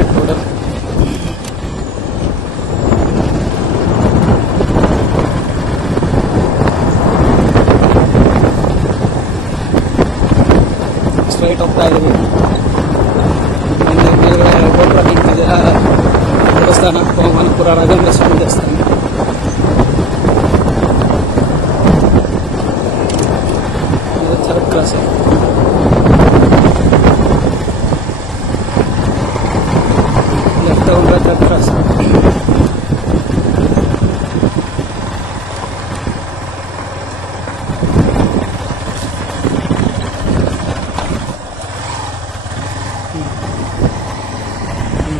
Concrete road. Straight ಹೋಗ್ತಾ ಇದ್ದೀವಿ. ಮೇಲ್ಗಡೆ ಗೋಪುರ ನಿಂತಿದೆಯಲ್ಲ, ದೇವಸ್ಥಾನ ಕೋಮನಪುರ ರಾಘವೇಂದ್ರ ಸ್ವಾಮಿ ದೇವಸ್ಥಾನ. Third class. ಲೆಫ್ಟ್ ತಗೊಂಡ್ರೆ ಥರ್ಡ್ ಕ್ಲಾಸ್.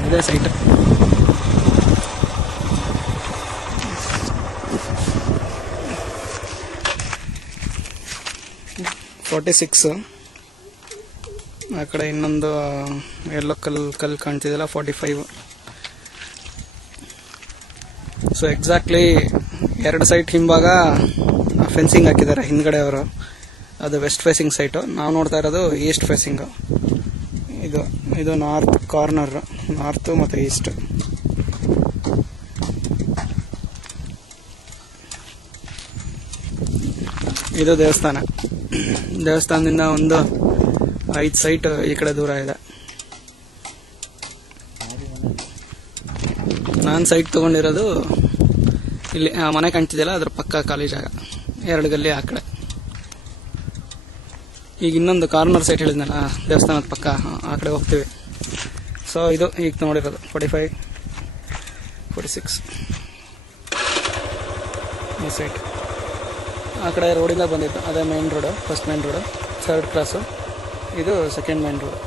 ಇದೇ ಸೈಟ್. $46. ಆ ಕಡೆ ಇನ್ನೊಂದು ಎಲ್ಲೋ ಕಲ್ಲು ಕಾಣ್ತಿದೆಯಲ್ಲ, $45. ಸೊ ಎಕ್ಸಾಕ್ಟ್ಲಿ 2 ಸೈಟ್ ಹಿಂಭಾಗ ಫೆನ್ಸಿಂಗ್ ಹಾಕಿದ್ದಾರೆ ಹಿಂದ್ಗಡೆ ಅವರು. ಅದು ವೆಸ್ಟ್ ಫೇಸಿಂಗ್ ಸೈಟು, ನಾವು ನೋಡ್ತಾ ಇರೋದು ಈಸ್ಟ್ ಫೇಸಿಂಗು. ಇದು ನಾರ್ತ್ ಕಾರ್ನರ್, ನಾರ್ತ್ ಮತ್ತು ಈಸ್ಟ್. ಇದು ದೇವಸ್ಥಾನ. ದೇವಸ್ಥಾನದಿಂದ ಒಂದು 5 ಸೈಟ್ ಈ ಕಡೆ ದೂರ ಇದೆ. ನಾನು ಸೈಟ್ ತಗೊಂಡಿರೋದು ಇಲ್ಲಿ ಮನೆ ಕಾಣ್ತಿದೆಯಲ್ಲ, ಅದ್ರ ಪಕ್ಕ ಖಾಲಿ ಜಾಗ, 2 ಗಲ್ಲಿ ಆ ಕಡೆ. ಈಗ ಇನ್ನೊಂದು ಕಾರ್ನರ್ ಸೈಟ್ ಹೇಳಿದ್ನಲ್ಲ ದೇವಸ್ಥಾನದ ಪಕ್ಕ, ಆ ಕಡೆ ಹೋಗ್ತೀವಿ. ಸೊ ಇದು ಈಗ ನೋಡಿರೋದು 45, 46 ಈ ಸೈಟ್. ಆ ಕಡೆ ರೋಡಿಂದ ಬಂದಿತ್ತು, ಅದೇ main road, first main road, third class. ಇದು ಸೆಕೆಂಡ್ ಮೇನ್ ರೋಡ್.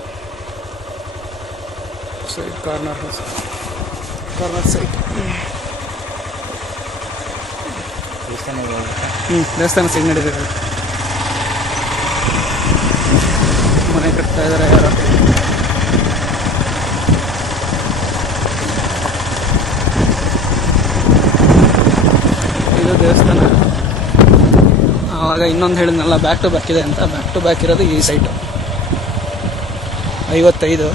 ಸೊ ಇದು ಕಾರ್ನರ್ ಸೈಟ್. ದೇವಸ್ಥಾನ ಸೈಡ್ ನಡೀತಿದೆ. ಮನೆ ಕಟ್ತಾ ಇದ್ದಾರೆ ಯಾರು. ಇದು ದೇವಸ್ಥಾನ. ಆವಾಗ ಇನ್ನೊಂದು ಹೇಳಿದ್ನಲ್ಲ ಬ್ಯಾಕ್ ಟು ಬ್ಯಾಕ್ ಇದೆ ಅಂತ, ಬ್ಯಾಕ್ ಟು ಬ್ಯಾಕ್ ಇರೋದು ಈ ಸೈಟು. 55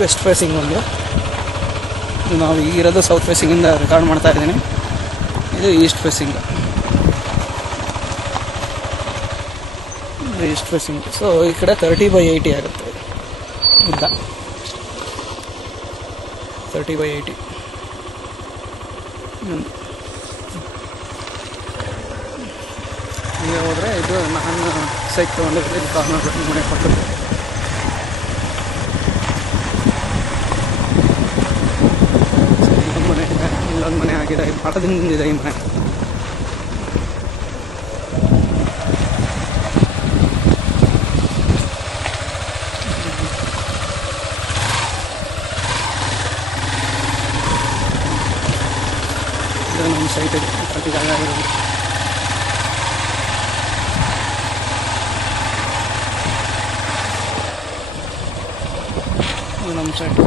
ವೆಸ್ಟ್ ಫೇಸಿಂಗ್ ಒಂದು. ನಾವು ಈಗಿರೋದು ಸೌತ್ ಫೇಸಿಂಗಿಂದ ರೆಕಾರ್ಡ್ ಮಾಡ್ತಾ ಇದ್ದೀನಿ. ಇದು East facing. East facing. So ಈ ಕಡೆ 30/80 ಆಗುತ್ತೆ ಉದ್ದ. 30/80. ಹೀಗೆ ಹೋದರೆ ಇದು ನಾನು ಸೈಟ್ ತೊಗೊಂಡಿದ್ದೆ, ಇದು ಕಾರ್ನರ್ ಮನೆ ಪಕ್ಕದ್ದು. ಮನೆ ಇಲ್ಲೊಂದು ಮನೆ ಆಗಿದೆ, ಭಾಳ ದಿನದಿಂದ ಈ ಮನೆ. ಇದು ನಮ್ಮ ಸೈಟ್ ಇದೆ, ಪ್ರತಿ ಜಾಗ ಆಗಿರೋದು. ನಮ್ಮ ಸೈಟ್.